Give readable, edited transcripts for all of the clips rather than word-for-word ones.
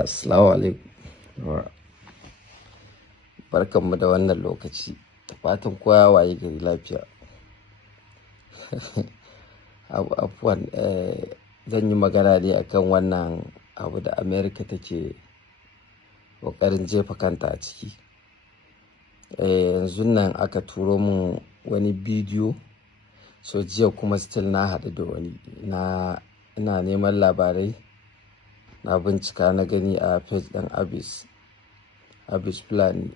Assalamu alaikum. Barkanmu da wannan lokaci. Da fatan kowa waye gari lafiya. Afuwan, zan yi magana ne akan wannan abu da America take ƙoƙarin jefa kanta a ciki. Yanzu nan aka turo mun wani bidiyo, so jiya kuma still na haɗu da wani ina neman labarai, na bincika na gani a page ɗin Abis Fulani.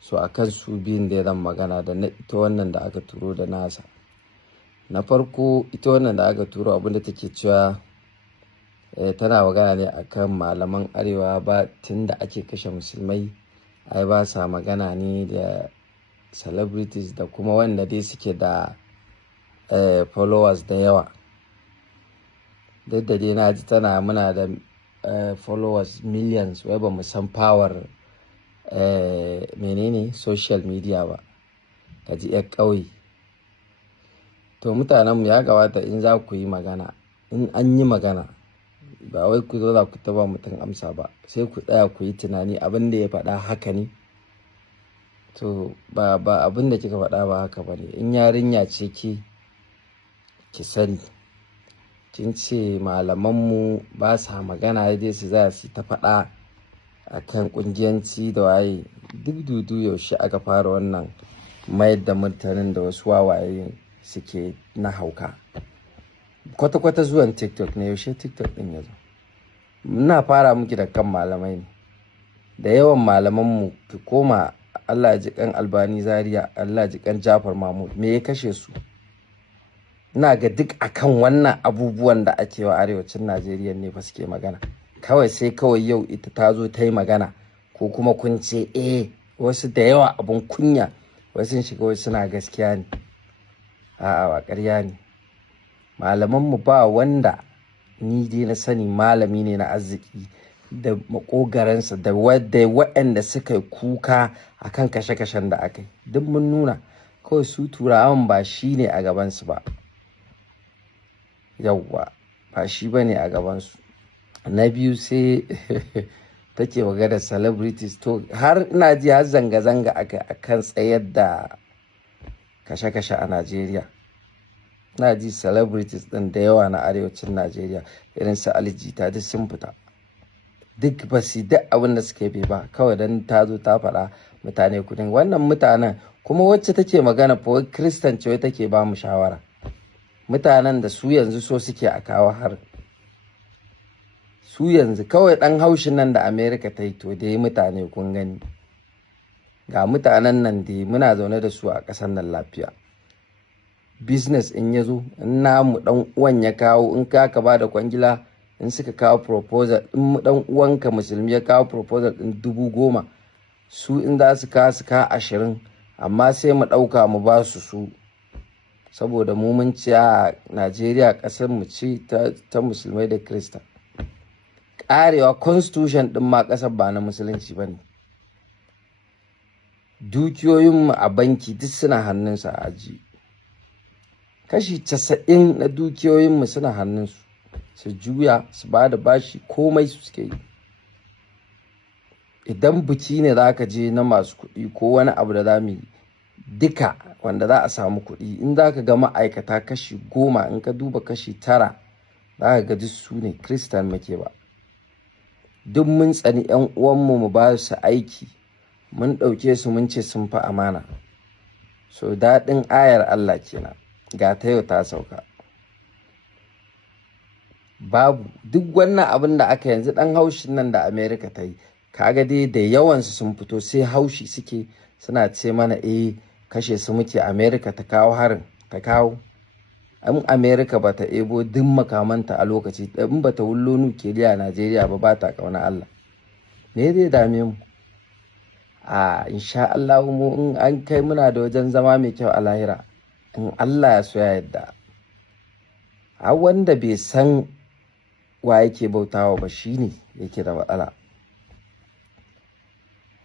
So akan su biyun da zan magana da ita wannan da aka turo da nasa. Na farko ita wannan da aka turo abinda take cewa tana magana ne akan malaman arewa ba tunda ake kashe musulmai ai ba sa magana ne da celebrities da kuma wanda dai suke da followers da yawa. Duk da dai na ji muna da followers millions, wai ba mu san power menene social media ba, ka ji yar ƙauye. To mutanenmu ya gabata in za ku yi magana, in an yi magana ba wai ku zo za ku taba mutum amsa ba, sai ku tsaya ku yi tunani abin da ya faɗa haka ne. To ba abin da kika faɗa ba haka ba ne. In yarinya ce ki sani, kin ce malamanmu ba sa magana dai su za su ta faɗa akan kungiyanci da waye. Duk dudu yaushe aka fara wannan mayar da mutanen da wasu wawaye suke na hauka. Kwata-kwata zuwan TikTok ne, yaushe TikTok din ya zo. Muna fara miki da kan malamai ne. Da yawan malamanmu ki koma, Allah ya ji kan Albani Zaria, Allah ya ji kan Jafar Mahmud, me ya kashe su? Ina ga duk akan wannan abubuwan da ake wa arewacin Najeriya ne fa suke magana. Kawai sai kawai yau ita ta zo ta yi magana, ko kuma kun ce wasu da yawa abun kunya, wasu sun shiga wasu suna gaskiya ne. A'a, ba ƙarya ne. Malamanmu ba wanda ni dai na sani malami ne na arziki da makogaransa da waɗanda suka yi kuka akan kashe-kashen da aka yi. Duk mun nuna, kawai su turawan ba shi ne a gabansu ba. Yawwa, ba shi ba ne a gabansu. Na biyu sai take magana celebrities. To har ina ji har zanga-zanga akan tsayar da kashe-kashe a Najeriya. Na ji celebrities ɗin da yawa na arewacin Najeriya irin su Ali Jita duk sun fita. Duk ba su duk abin da suka yi ba, kawai dan ta zo ta faɗa mutane kudin. Wannan mutanen kuma wacce take magana fa Christian ce, wai take ba mu shawara. Mutanen da su yanzu so suke a kawo har su yanzu kawai ɗan haushin nan da America ta yi, to dai mutane kun gani. Ga mutanen nan dai muna zaune da su a ƙasar nan lafiya. Business in ya zo, in namu ɗan uwan ya kawo, in ka ba da kwangila, in suka kawo proposal, in ɗan uwanka musulmi ya kawo proposal ɗin 10,000, su in za su kawo 20, amma sai mu ɗauka mu ba su. Saboda mu mun ci a Najeriya ƙasar mu ce ta musulmai da Kirista. Ƙarewa constitution ɗin ma ƙasar ba na musulunci ba ne. Dukiyoyinmu a banki duk suna hannunsa a aji. Kashi 90 na dukiyoyinmu suna hannunsu. Su juya, su ba da bashi, komai su suke yi. Idan biki ne za ka je na masu kuɗi ko wani abu da za mu yi, duka wanda za a samu kuɗi, in za ka ga ma'aikata kashi 10, in ka duba kashi 9 za ka ga duk su ne Christian muke ba. Duk mun tsani 'yan uwanmu mu ba su aiki, mun ɗauke su mun ce sun fi amana. So daɗin ayar Allah kenan, ga ta yau ta sauka. Babu duk wannan abin da aka yanzu ɗan haushin nan da America ta yi, kaga dai da yawansu sun fito sai haushi suke, suna ce mana kashe su muke. America ta kawo harin, ta kawo. In America ba ta ebo duk makamanta a lokaci, in ba ta wullo nukiliya a Najeriya ba ta kauna Allah, me zai dame mu? Insha Allah mu in an kai muna da wajen zama mai kyau a lahira, in Allah ya so ya yadda. A wanda bai san wa yake bautawa ba shine yake da matsala.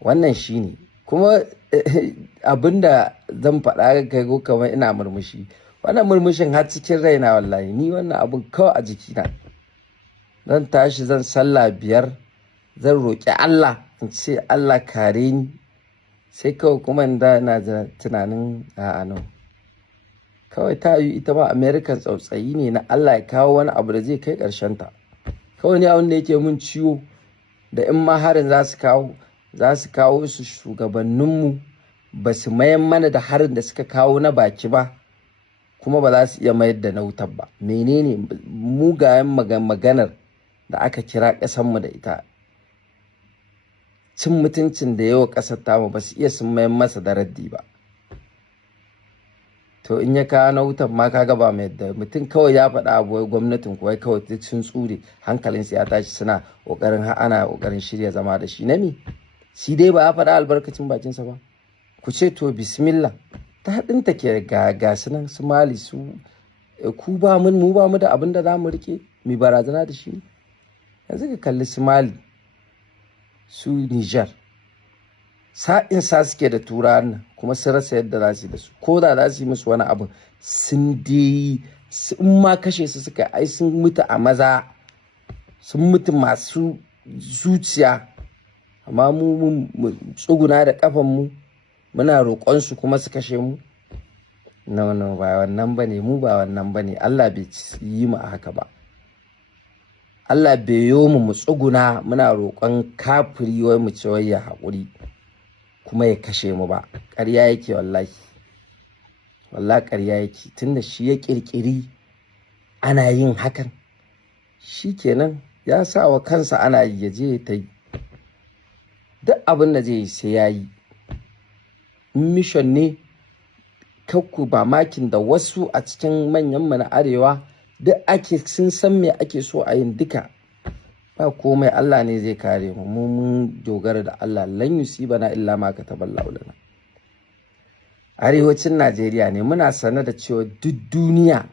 Wannan shine kuma abinda zan faɗa kai ko kamar ina murmushi. Wannan murmushin har cikin raina wallahi, ni wannan abun kawai a jikina. Zan tashi zan sallah 5 zan roƙi Allah in ce Allah kare ni, sai kawai kuma da na tunanin a'a no, kawai ta yi ita ma American tsautsayi ne na Allah ya kawo wani abu da zai kai ƙarshen ta. Kawai ne abin da yake mun ciwo da in ma harin za su kawo su shugabanninmu ba su mayan mana da harin da suka kawo na baki ba, kuma ba za su iya mayar da na wutar ba. Menene mugayen maganar da aka kira ƙasarmu da ita, cin mutuncin da yawa ƙasar tamu ba su iya sun mayan masa da raddi ba. To in ya kawo na wutan ma kaga ba mai da mutum kawai ya faɗa abu wai gwamnatin kuwa kawai duk sun tsure hankalinsu ya tashi suna ana ƙoƙarin shirya zama da shi na me shi dai ba ya faɗa albarkacin bakinsa ba. Ku ce to bismillah, ta haɗin ta ke ga su nan su Mali su mu ba mu da abin da za mu rike mai barazana da shi. Yanzu ka kalli su Mali su Niger sa'in sa suke da turawan nan kuma sun rasa yadda za su yi da su, ko da za su yi musu wani abu sun dai in ma kashe su suka ai sun mutu a maza, sun mutu masu zuciya. Amma mu tsuguna da kafan mu muna roƙon su kuma su kashe mu. No ba wannan bane, mu ba wannan bane. Allah bai yi mu a haka ba. Allah bai yo mu tsuguna muna roƙon kafiri wai mu ce wai ya haƙuri kuma ya kashe mu ba. Ƙarya yake wallahi ƙarya yake. Tunda shi ya ƙirƙiri ana yin hakan, shi kenan ya sa wa kansa ana yi, ya je ta yi duk abin da zai yi sai ya yi. Mission ne kakku ba makin da wasu a cikin manyan mu na arewa duk sun san me ake so a yin duka. Ba komai, Allah ne zai kare mu, mun dogara da Allah. Lan yusibana illa ma kataballahu lana. Arewacin Najeriya ne muna sane da cewa duk duniya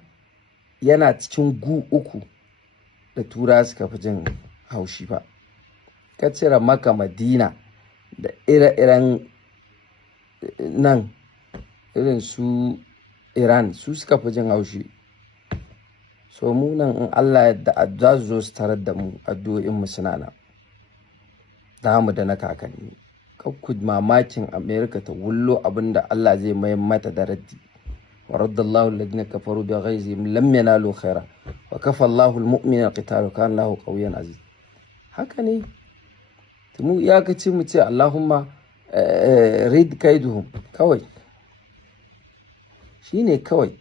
yana cikin gu uku da tura suka fi jin haushi ba. Ka cire Makka, Madina da ire-iren nan irin su Iran, su suka fi jin haushi. So mu nan in Allah yadda za su zo su tarar da mu, addu'o'in mu suna nan da mu da na kakanni. Kakku mamakin America ta wullo abinda Allah zai mai mata da raddi. Wa raddallahu alladhina kafaru bi ghaizihim lam yanalu khaira wa kafa Allahu almu'minina al-qital kana Allahu qawiyyan aziz. Haka ne, mu iyakaci mu ce Allahumma rid kaiduhum kawai, shine kawai.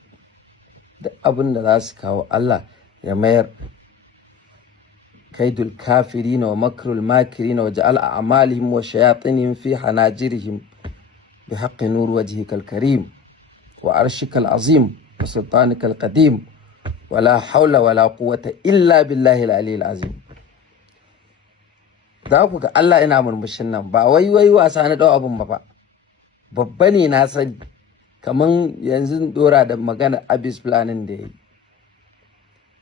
Duk abin da za su kawo Allah ya mayar. kaidul kafirina wa makrul makirina wa ja'al a'malihim wa shayatinihim fi hanajirihim bi haqqi nur wajhikal karim wa arshikal azim wa sultanikal qadim wa la hawla wa la quwwata illa billahi al-aliyyil azim. Za ku ga Allah ina murmushin nan ba wai wasa na dau abun ba, babba ne na sani. Kaman yanzu dora da magana abis planning da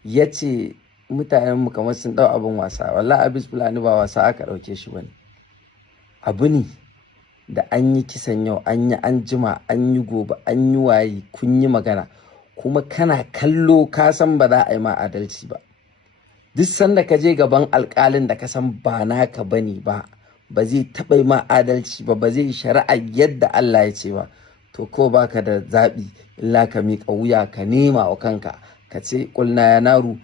ya ce mutanen mu kamar sun dau abin wasa. Wallahi abis planning ba wasa aka dauke shi bane, abu ne da an yi kisan yau, an yi an jima, an yi gobe, an yi waye, kun yi magana kuma kana kallo ka san ba za a yi ma adalci ba. Duk sanda ka je gaban alƙalin da ka san ba naka bane ba zai taɓa yi ma adalci ba zai shari'a yadda Allah ya ce ba. To ko baka da zaɓi illa ka miƙa wuya ka nema wa kanka, ka ce ƙulna ya naru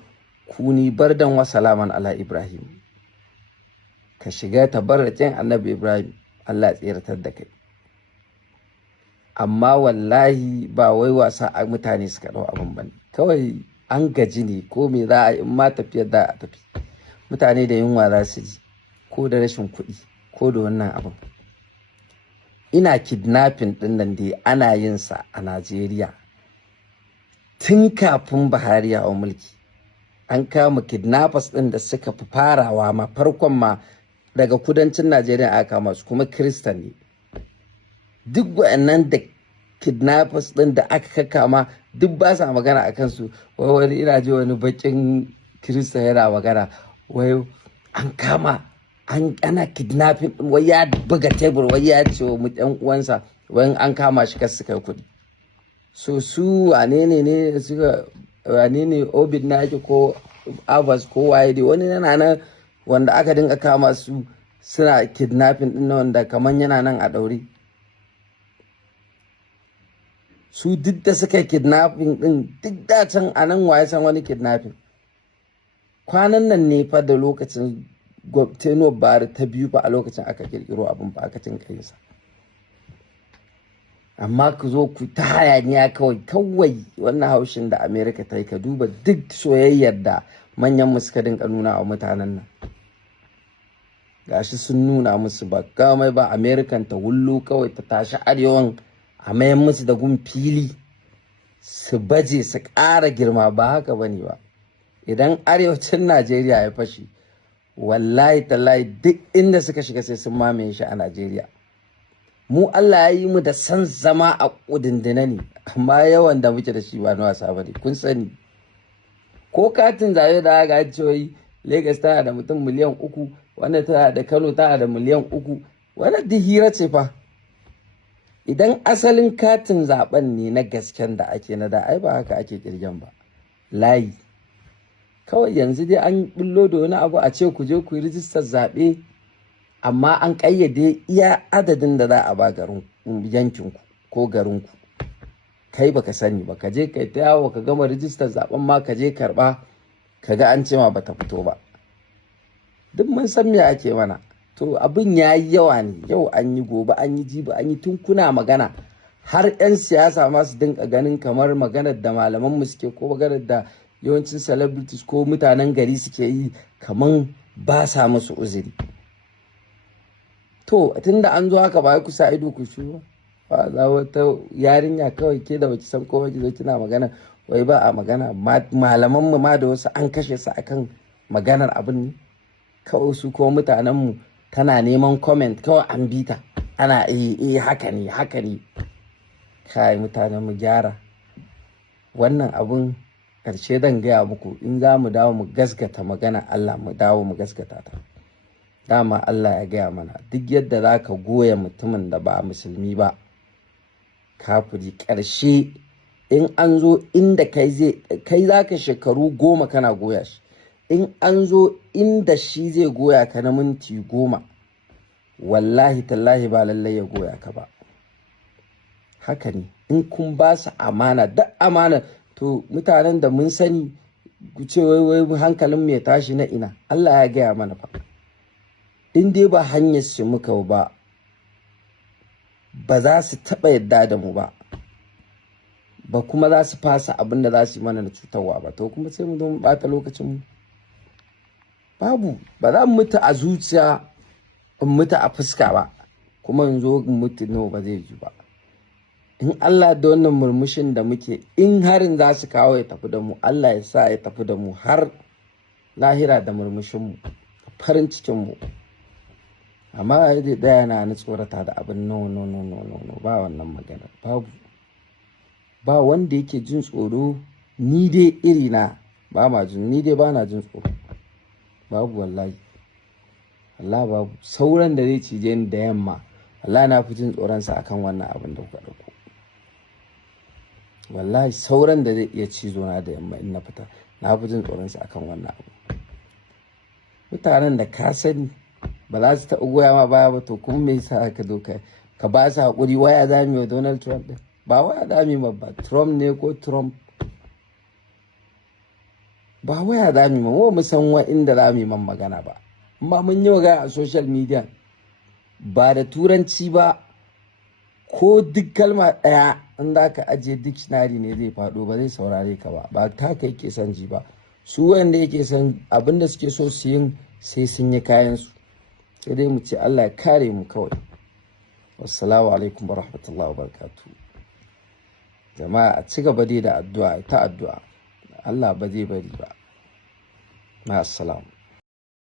kuni bardan wa salaman ala Ibrahim. Ka shiga tabarrakin annabi Ibrahim, Allah ya tsiratar da kai. Amma wallahi ba wai wasa a mutane suka ɗau abin bane, kawai an gaji ne. Ko me za a yi in ma tafiyar da a tafi, mutane da yunwa za su ji, ko da rashin kuɗi, ko da wannan abin. Ina kidnapping ɗin nan dai ana yin sa a Najeriya tun kafin Buhari ya hau mulki. An kama kidnappers ɗin da suka fi farawa ma farkon ma daga kudancin Najeriya aka kama su, kuma Kirista ne. Duk waɗannan da kidnappers ɗin da aka kama duk ba sa magana a kansu. Wai wani ina ji wani bakin Kirista yana magana wai an kama ana kidnapping, wai ya buga tebur, wai ya ce wa ɗan uwansa wai an kama shi kasu kai kuɗi. So su wane ne suka, wane ne Obid na yake ko Abbas ko waye dai, wani yana nan wanda aka dinga kama su suna kidnapping din wanda kaman yana nan a daure. Su duk da suka kidnapping din duk da can a nan waye san wani kidnapping. Kwanan nan ne fa da lokacin Teno Bari ta biyu fa a lokacin aka kirkiro abin ba aka cin sa. Amma ku zo ku ta hayaniya kawai wannan haushin da America ta yi. Ka duba duk soyayyar da manyan mu suka dinka nuna wa mutanen nan. Gashi sun nuna musu ba kamai ba, American ta wullo kawai ta tashi arewan a mayan musu da gun fili su baje su ƙara girma. Ba haka bane ba. Idan arewacin Najeriya ya fashi, wallahi tallahi duk inda suka shiga sai sun mamaye shi a Najeriya. Mu Allah ya yi mu da san zama a kudindina ne, amma yawan da muke da shi ba na wasa bane. Kun sani ko katin zabe da aka cewa Lagos tana da mutum miliyan 3, wanda tana da Kano tana da miliyan 3, wannan duk hira ce fa. Idan asalin katin zaben ne na gasken da ake na da, ai ba haka ake kirgen ba. Layi kawai yanzu dai an bullo da wani abu a ce ku je ku yi rijistar zaɓe, amma an ƙayyade iya adadin da za a ba yankinku ko garinku. Kai baka sani ba, ka je kai ta yawo ka gama rijistar zaɓen ma ka je karɓa ka ga an ce ma bata fito ba. Duk mun san me ake mana. To abin ya yi yawa ne, yau an yi gobe an yi jibi an yi, tun kuna magana har 'yan siyasa ma su dinka ganin kamar maganar da malamanmu suke ko maganar da yawancin celebrities ko mutanen gari suke yi kaman ba sa musu uzuri. To tunda an zo haka ba ku sa ido ku shiru ba. Za wata yarinya kawai ke da baki san ko ki zo kina magana wai ba a magana. Malaman mu ma da wasu an kashe su akan maganar abin ne. Kawai su ko mutanen mu tana neman comment kawai an bita ana haka ne. Kai mutanen mu gyara wannan abun. Karshe zan gaya muku, in za mu dawo mu gaskata magana Allah, mu dawo mu gaskata ta. Dama Allah ya gaya mana duk yadda za ka goya mutumin da ba musulmi ba, kafiri, ƙarshe in an zo inda kai za ka shekaru 10 kana goya shi, in an zo inda shi zai goya ka na minti 10, wallahi tallahi ba lallai ya goya ka ba. Haka ne, in kun ba su amana, duk amana. To mutanen da mun sani ku ce wai hankalin mai tashi na ina. Allah ya gaya mana fa, in dai ba hanyar shi muka ba za su taɓa yadda da mu ba kuma za su fasa abin da za su yi mana na cutarwa ba. To kuma sai mu zo mu ɓata lokacin mu. Babu, ba za mu mutu a zuciya in mutu a fuska ba, kuma in zo in mutu no, ba zai yi ba. In Allah da wannan murmushin da muke, in harin za su kawo ya tafi da mu, Allah ya sa ya tafi da mu har lahira da murmushinmu, farin cikinmu. Amma ya zai ɗaya na tsorata da abin no, ba wannan magana. Babu, ba wanda yake jin tsoro. Ni dai irina ba ma jin, ni dai ba na jin tsoro. Babu wallahi, Allah babu. Sauran da zai cije ni da yamma, Allah na fi jin tsoronsa akan wannan abin da kuka ɗauko. Wallahi sauran da zai iya cizo na da yamma in na fita, na fi jin tsoronsa akan wannan abu. Mutanen da ka sani ba za su taɓa goya ma baya ba, to kuma me yasa ka zo ka ba su haƙuri? Waya za mu yi wa Donald Trump ɗin? Ba waya za mu yi ba, Trump ne ko Trump, ba waya za mu yi mu san wa inda za mu yi man magana ba. Amma mun yi magana a social media ba da turanci ba, ko duk kalma ɗaya in za ka ajiye dictionary ne zai faɗo, ba zai saurare ka ba ta kai ke son ji ba. Su wanda yake son abin da suke so su yin sai sun yi kayansu. Sai dai mu ce Allah ya kare mu kawai. Wassalamu alaikum wa rahmatullahi wa barakatuh. Jama'a a ci gaba dai da addu'a, ta addu'a. Allah ba zai bari ba. Ma'assalam.